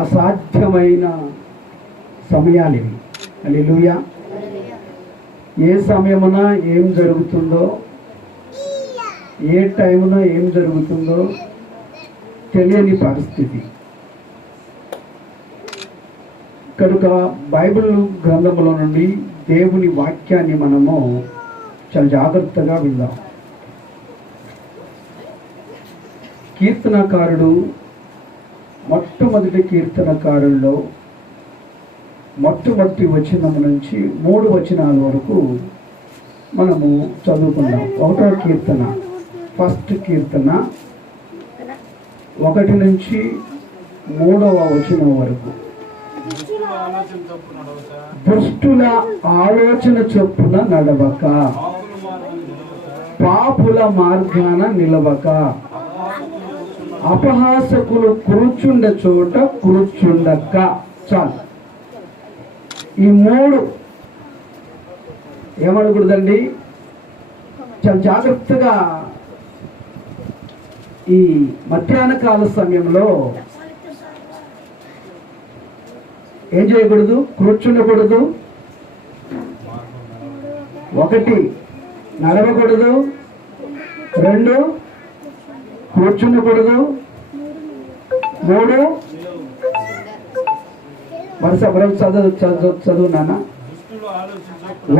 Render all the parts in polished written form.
అసాధ్యమైన సమయాలు ఇవి. హల్లెలూయా. ఏ సమయమున ఏం జరుగుతుందో, ఏ టైమున ఏం జరుగుతుందో తెలియని పరిస్థితి. కనుక బైబిల్ గ్రంథములో నుండి దేవుని వాక్యాన్ని మనము చాలా జాగ్రత్తగా విందాం. కీర్తనకారుడు మొట్టమొదటి కీర్తనకారుల్లో మొట్టమొదటి వచనం నుంచి 3 వచనాల వరకు మనము చదువుకుందాం. 1వ కీర్తన, ఫస్ట్ కీర్తన 1 నుంచి 3వ వచనం వరకు. దుష్టుల ఆలోచన చొప్పున నడవక, పాపుల మార్గాన నిలవక, అపహాసకులు కూర్చుండ చోట కూర్చుండక. చాలు. ఈ 3 ఏమనకూడదండి. చాలా జాగ్రత్తగా ఈ మధ్యాహ్న కాల సమయంలో ఏం చేయకూడదు? కూర్చుండకూడదు. 1 నడవకూడదు. 2 కూర్చుండకూడదు. 3 వరుస చదువు నాన్న.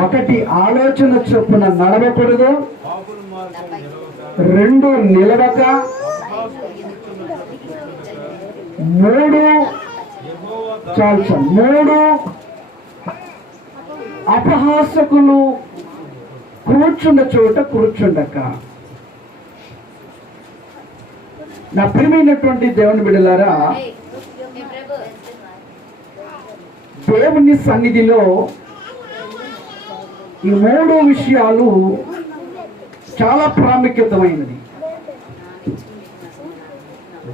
1 ఆలోచన చొప్పున నడవకూడదు. 2 నిలవక. 3 అపహాసకులు కూర్చుండ చోట కూర్చుండక. నా ప్రియమైనటువంటి దేవుని బిడ్డలారా, దేవుని సన్నిధిలో ఈ 3 విషయాలు చాలా ప్రాముఖ్యతమైనది.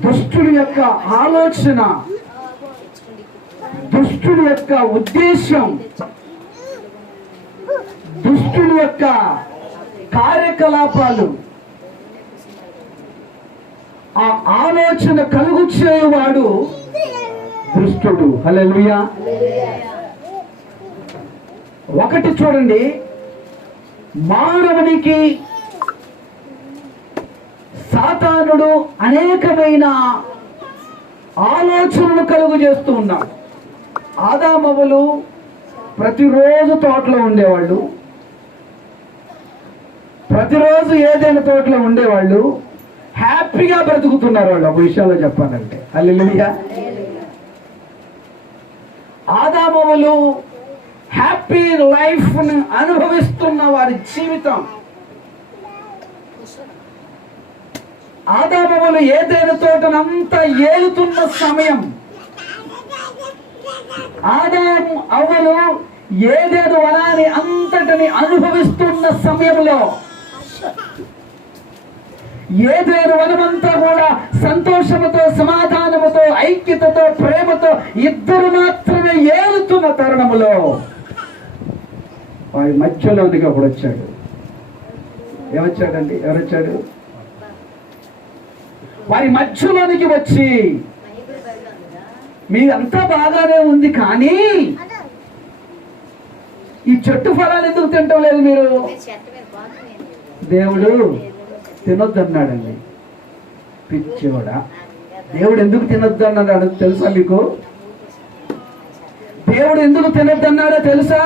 దుష్టుడి యొక్క ఆలోచన, దుష్టుడి యొక్క ఉద్దేశం, దుష్టుడి యొక్క కార్యకలాపాలు, ఆ ఆలోచన కలుగు చేయువాడు దుష్టుడు. హల్లెలూయా. 1 చూడండి, మానవునికి సాతానుడు అనేకమైన ఆలోచనలు కలుగు చేస్తూ ఉన్నాడు. ఆదామవ్వలు ప్రతిరోజు తోటలో ఉండేవాళ్ళు, ప్రతిరోజు ఏదైనా తోటలో ఉండేవాళ్ళు, హ్యాపీగా బ్రతుకుతున్నారు వాళ్ళు. ఒక విషయంలో చెప్పాలంటే హల్లెలూయా. ఆదామవ్వలు హ్యాపీ లైఫ్ ను అనుభవిస్తున్న వారి జీవితం. ఆదామవ్వలు ఏదైనా తోటనంతా ఏలుతున్న సమయం, ఆదాము అవ్వలు ఏదేదో వనాన్ని అంతటిని అనుభవిస్తున్న సమయంలో ఏదేదో వనమంతా కూడా సంతోషముతో, సమాధానముతో, ఐక్యతతో, ప్రేమతో ఇద్దరు మాత్రమే ఏలుతున్న తరుణములో వారి మధ్యలోనికి అప్పుడు వచ్చాడు. ఏమొచ్చాడండి? ఎవరొచ్చాడు? వారి మధ్యలోనికి వచ్చి, మీరంతా బాగానే ఉంది, కానీ ఈ చెట్టు ఫలాలు ఎందుకు తింటం లేదు మీరు? దేవుడు తినొద్దన్నాడండి. పిచ్చోడా, దేవుడు ఎందుకు తినొద్దు అన్నాడు తెలుసా మీకు? దేవుడు ఎందుకు తినొద్దన్నాడో తెలుసా?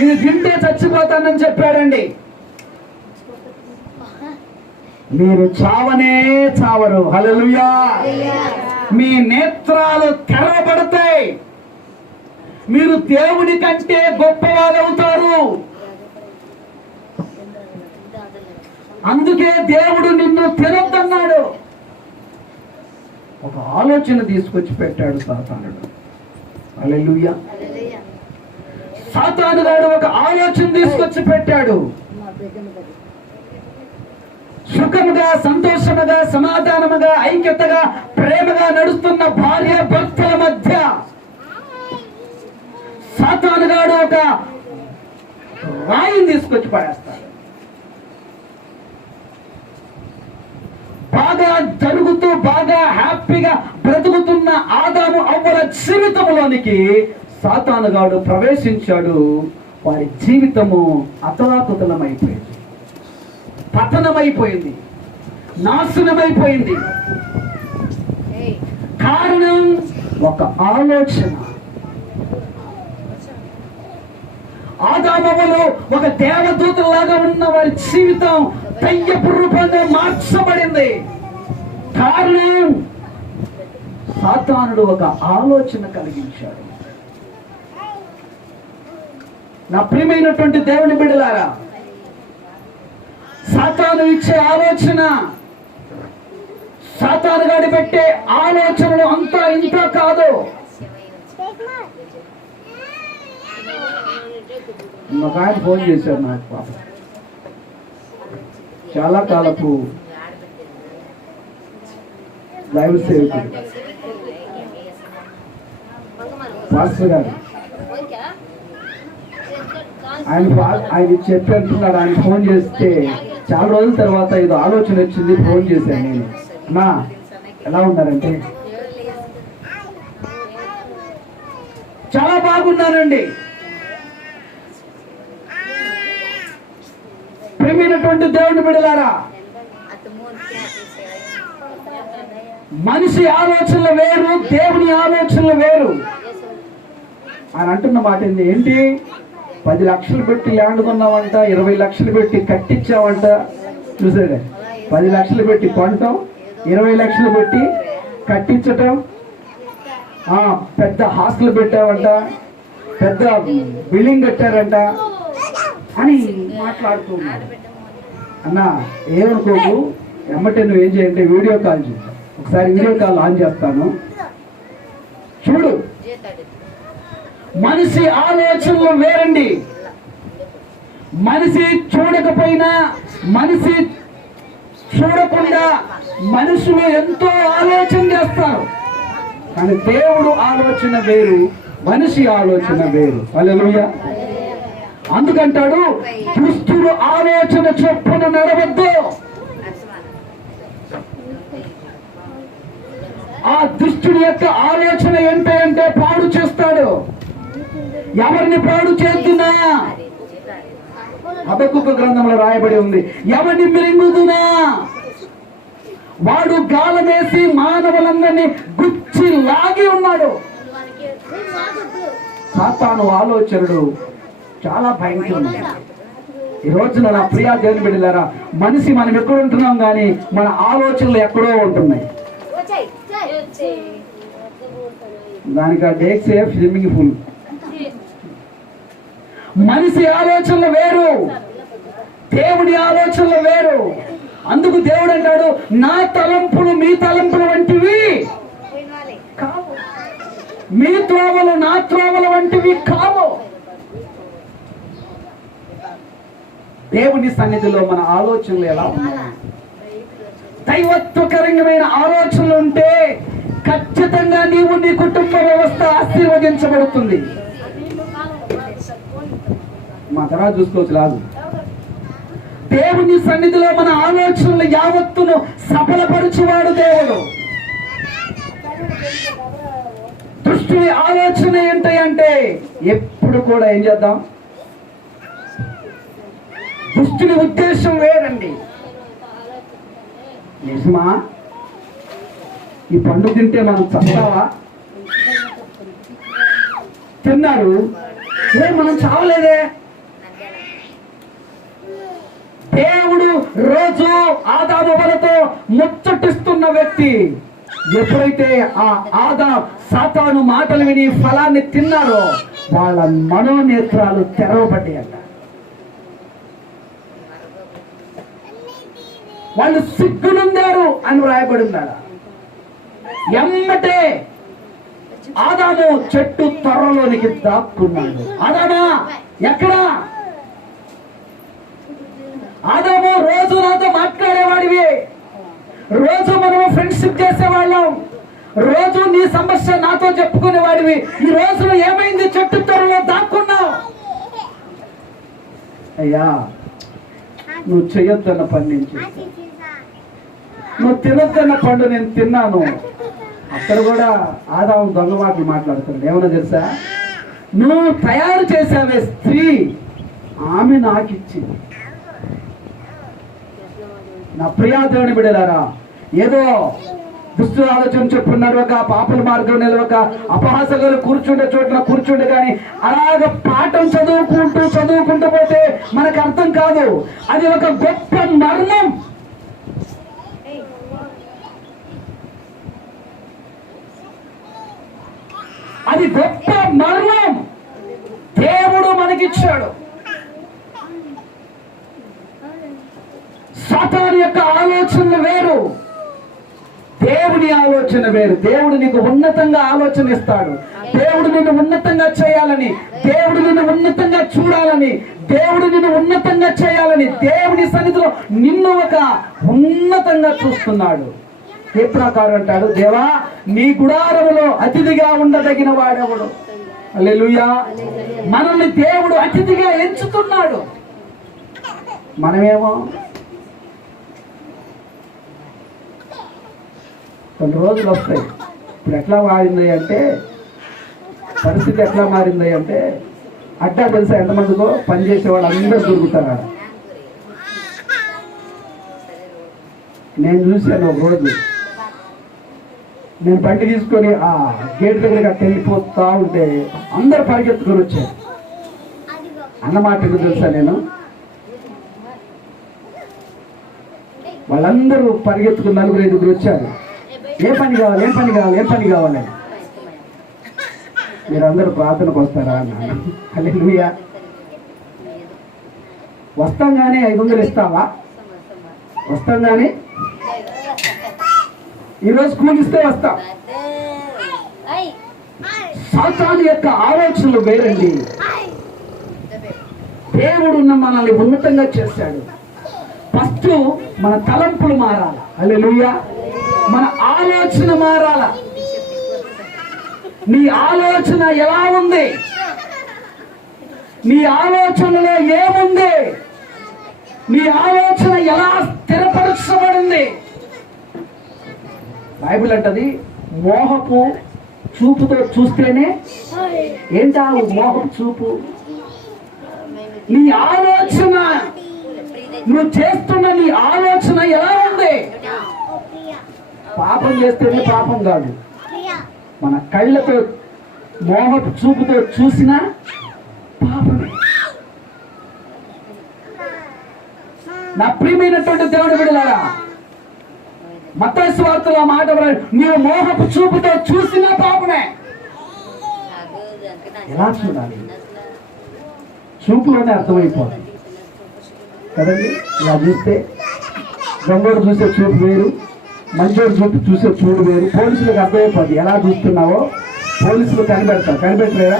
ఇది తింటే చచ్చిపోతానని చెప్పాడండి. మీరు చావనే చావరు. హల్లెలూయా. మీ నేత్రాలు తెరవబడతాయి. మీరు దేవుని కంటే గొప్పవారవుతారు. అందుకే దేవుడు నిన్ను తినొద్దన్నాడు. ఒక ఆలోచన తీసుకొచ్చి పెట్టాడు సాతానుడు. హల్లెలూయా. సాతానుగాడు ఒక ఆలోచన తీసుకొచ్చి పెట్టాడు. సుఖముగా, సంతోషముగా, సమాధానముగా, ఐక్యతగా, ప్రేమగా నడుస్తున్న భార్య భర్తల మధ్య సాతానుగాడు ఒక రాయిని తీసుకొచ్చి పడేస్తాడు. బాగా జరుగుతూ బాగా హ్యాపీగా బ్రతుకుతున్న ఆదాము అవ్వల జీవితంలోనికి సాతానుగాడు ప్రవేశించాడు. వారి జీవితము అతలాకుతలమైపోయింది, పతనమైపోయింది, నాశనమైపోయింది. కారణం ఒక ఆలోచన. ఆదామవ్వలు ఒక దేవదూతలాగా ఉన్న వారి జీవితం దయ్యపు రూపంగా మార్చబడింది. కారణం సాతానుడు ఒక ఆలోచన కలిగించాడు. నా ప్రియమైనటువంటి దేవుని బిడ్డలారా, సాతాను ఇచ్చే ఆలోచన, సాతాను గాడి పెట్టే ఆలోచనలు అంతా ఇంత కాదు. ఒక ఆయన ఫోన్ చేశారు నాకు, పాప చాలా కాలపు దైవ సేవకుడు పాస్టర్ గారు. ఆయన చెప్పి అంటున్నాడు, ఆయన ఫోన్ చేస్తే చాలా రోజుల తర్వాత ఏదో ఆలోచన వచ్చింది, ఫోన్ చేశాను నేను. నా ఎలా ఉన్నారంటే చాలా బాగున్నానండి. ప్రియమైనటువంటి దేవుని బిడ్డలారా, మనిషి ఆలోచనలు వేరు, దేవుని ఆలోచనలు వేరు. ఆయన అంటున్న మాట ఏంటి? 10 లక్షలు పెట్టి ల్యాండ్ కొన్నామంట, 20 లక్షలు పెట్టి కట్టించామంట. చూసాడే, 10 లక్షలు పెట్టి కొనటం, 20 లక్షలు పెట్టి కట్టించటం, పెద్ద హాస్టల్ పెట్టావంట, పెద్ద బిల్డింగ్ కట్టారంట అని మాట్లాడుతున్నాడు. అన్న ఏమనుకోకు, ఎమ్మటే నువ్వు ఏం చేయంటే వీడియో కాల్ చేయి. ఒకసారి వీడియో కాల్ ఆన్ చేస్తాను, చూడు. మనిషి ఆలోచనలు వేరండి. మనిషి చూడకపోయినా, మనిషి చూడకుండా మనుషులు ఎంతో ఆలోచన చేస్తారు. కానీ దేవుడు ఆలోచన వేరు, మనిషి ఆలోచన వేరు. హల్లెలూయా. అందుకంటాడు, దుష్టుడు ఆలోచన చొప్పున నడవద్దు. ఆ దుష్టుడి యొక్క ఆలోచన ఏంటంటే పాడు చేస్తాడు. ఎవరిని పాడు చేస్తున్నా? హబక్కూకు గ్రంథంలో రాయబడి ఉంది, ఎవరిని మిరింగుదునా? వాడు గాలమేసి మానవులందరినీ గుచ్చి లాగి ఉన్నాడు. సాతాను ఆలోచనలు చాలా భయంకరమైనవి. ఈ రోజున నా ప్రియా దేవుని బిడ్డలారా, మనిషి మనం ఎక్కడ ఉంటున్నాం కానీ మన ఆలోచనలు ఎక్కడో ఉంటున్నాయి. దానికి ఆ డేక్ సేఫ్ స్విమ్మింగ్ పూల్. మనిషి ఆలోచనలు వేరు, దేవుడి ఆలోచనలు వేరు. అందుకు దేవుడు అంటాడు, నా తలంపులు మీ తలంపులు వంటివి కావు, మీ త్రోవలు నా త్రోవల వంటివి కావు. దేవుని సన్నిధిలో మన ఆలోచనలు ఎలా ఉన్నాయి? దైవత్వకరమైన ఆలోచనలు ఉంటే ఖచ్చితంగా నీవు, నీ కుటుంబ వ్యవస్థ ఆశీర్వదించబడుతుంది. మా తర్వాత చూసుకోవచ్చు రాదు. దేవుని సన్నిధిలో మన ఆలోచనలు యావత్తును సఫలపరచువాడు దేవుడు. దుష్టుని ఆలోచన ఏంటంటే ఎప్పుడు కూడా ఏం చేద్దాం? దుష్టుని ఉద్దేశం వేరండి. నిజమా? ఈ పండు తింటే మనం చస్తావా? తిన్నారు, మనం చావలేదే. దేవుడు రోజు ఆదాముతో ముచ్చటిస్తున్న వ్యక్తి ఎప్పుడైతే ఆ సాతాను మాటలు విని ఫలాన్ని తిన్నారో వాళ్ళ మనోనేత్రాలు తెరవబడ్డాయంట. వాళ్ళు సిగ్గునుందారు అని వ్రాయబడిందాడ. ఎమ్మటే ఆదాము చెట్టు త్వరలోనికి దాక్కున్నాడు. ఆదామా ఎక్కడా? ఆదాము రోజు నాతో మాట్లాడేవాడివి, రోజు మనము ఫ్రెండ్షిప్ చేసేవాళ్ళం, రోజు నీ సమస్య నాతో చెప్పుకునేవాడివి. ఈ రోజున ఏమైంది? చెట్టు త్వరలో దాక్కున్నావు. అయ్యా, నువ్వు చెయ్యొద్దన్న పని నేను చేశాను. నువ్వు తినొద్దన్న పండు నేను తిన్నాను. అక్కడ కూడా ఆదాము దొంగ మాటలు మాట్లాడుతున్నాడు. ఏమన్నా తెలుసా? నువ్వు తయారు చేసావే స్త్రీ, ఆమె నాకు ఇచ్చింది. నా ప్రియా దేవుని బిడ్డలారా, ఏదో దుష్టు ఆలోచన చొప్పున నడవక, పాపల మార్గం నిలవక, అపహాసగారు కూర్చుండే చోట్ల కూర్చుండే కానీ అలాగ పాఠం చదువుకుంటూ పోతే మనకు అర్థం కాదు. అది ఒక గొప్ప మర్మం. అది గొప్ప మర్మం దేవుడు మనకిచ్చాడు. సాతాను యొక్క ఆలోచనలు వేరు, దేవుని ఆలోచన వేరు. దేవుడు నీకు ఉన్నతంగా ఆలోచన ఇస్తాడు. దేవుడు నిన్ను ఉన్నతంగా చేయాలని, దేవుడు నిన్ను ఉన్నతంగా చూడాలని, దేవుడు నిన్ను ఉన్నతంగా చేయాలని, దేవుని సన్నిధిలో నిన్ను ఒక ఉన్నతంగా చూస్తున్నాడు. ఏ ప్రకారం అంటాడు, దేవా నీ గుడారములో అతిథిగా ఉండదగిన వాడెవడు. హల్లెలూయా. మనల్ని దేవుడు అతిథిగా ఎంచుతున్నాడు. మనమేమో కొన్ని రోజులు వస్తాయి. ఇప్పుడు ఎట్లా మారింది అంటే, పరిస్థితి ఎట్లా మారింది అంటే, అడ్డా తెలుసా ఎంతమందికో పనిచేసే వాళ్ళు అందరూ దొరుకుతారు. నేను చూశాను ఒక రోజు, నేను బండి తీసుకొని ఆ గేట్ దగ్గర వెళ్ళిపోతా ఉంటే అందరు పరిగెత్తుకొని వచ్చారు. అన్నమాట తెలుసా, నేను వాళ్ళందరూ పరిగెత్తుకుని 4-5 వచ్చారు. ఏ పని కావాలి, ఏం పని కావాలి, ఏం పని కావాలి, మీరు అందరూ ప్రార్థనకు వస్తారా అన్నాను. హల్లెలూయా. వస్తాం కానీ 500 ఇస్తావా? వస్తాం కానీ ఈరోజు స్కూల్ ఇస్తే వస్తాం. సాతాను యొక్క ఆలోచనలు వేరండి. దేవుడు మనల్ని ఉన్నతంగా చేశాడు. ఫస్ట్ మన తలంపులు మారాల. హల్లెలూయా. మన ఆలోచన మారాల. నీ ఆలోచన ఎలా ఉంది? నీ ఆలోచనలో ఏముంది? నీ ఆలోచన ఎలా స్థిరపరచబడింది? బైబిల్ అంటది, మోహపు చూపుతో చూస్తేనే. ఏంటా మోహపు చూపు? నీ ఆలోచన, నువ్వు చేస్తున్న నీ ఆలోచన ఎలా ఉంది? పాపం చేస్తేనే పాపం కాదు, మన కళ్ళతో మోహపు చూపుతో చూసినా పాపమే. నా ప్రియమైనటువంటి దేవుని బిడ్డలారా, మత్తయి సువార్తలో మాట, నీవు మోహపు చూపుతో చూసినా పాపమే. ఎలా చూడాలి? చూపులోనే అర్థమైపోతుంది కదండి. ఇలా చూస్తే దొంగోడు చూసే చూపు వేరు, మంచోడు చూసే చూడు వేరు. పోలీసులకు అర్థమైపోద్ది ఎలా చూస్తున్నావో. పోలీసులు కనిపెట్టలేదా?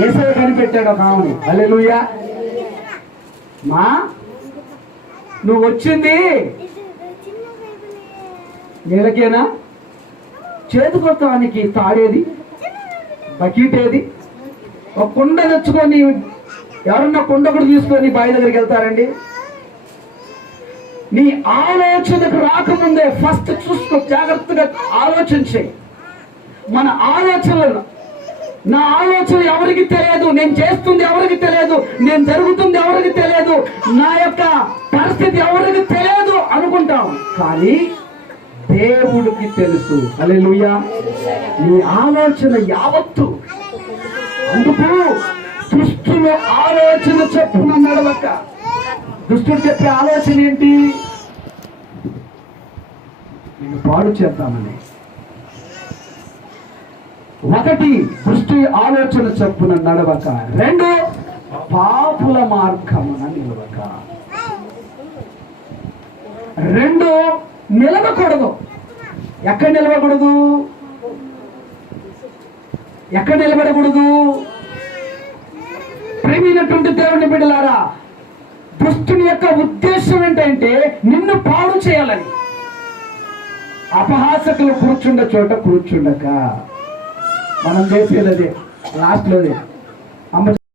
యేసయ్య కనిపెట్టాడు ఒక ఆమెని. హల్లెలూయా. మా నువ్వు వచ్చింది నీళ్ళకేనా? చేతుకొత్తానికి తాడేది, బకెట్ ఏది? ఒక కుండ తెచ్చుకొని ఎవరన్నా కుండ కూడా తీసుకొని బావి దగ్గరికి వెళ్తారండి? నీ ఆలోచనకు రాకముందే ఫస్ట్ చూసుకో, జాగ్రత్తగా ఆలోచించే. మన ఆలోచనలు, నా ఆలోచన ఎవరికి తెలియదు, నేను చేస్తుంది ఎవరికి తెలియదు, నేను జరుగుతుంది ఎవరికి తెలియదు, నా యొక్క పరిస్థితి ఎవరికి తెలియదు అనుకుంటాం, కానీ దేవుడికి తెలుసు. హల్లెలూయా. నీ ఆలోచన యావత్తు. అందుకు దుష్టులు ఆలోచన చెప్పున నడవక. దుష్టుడు చెప్పే ఆలోచన ఏంటి? నేను పాడు చేద్దామని. ఒకటి, దృష్టి ఆలోచన చెప్పున నడవక. 2, పాపుల మార్గమున నిలవక. 2, నిలవకూడదు. ఎక్కడ నిలవకూడదు? ఎక్కడ నిలబడకూడదు? ప్రేమైనటువంటి దేవుని బిడ్డలారా, దుష్టుని యొక్క ఉద్దేశం ఏంటంటే నిన్ను పాడు చేయాలని. అపహాసకులు కూర్చుండ చోట కూర్చుండక. మనం చేసేది అదే. లాస్ట్లోదే అమ్మ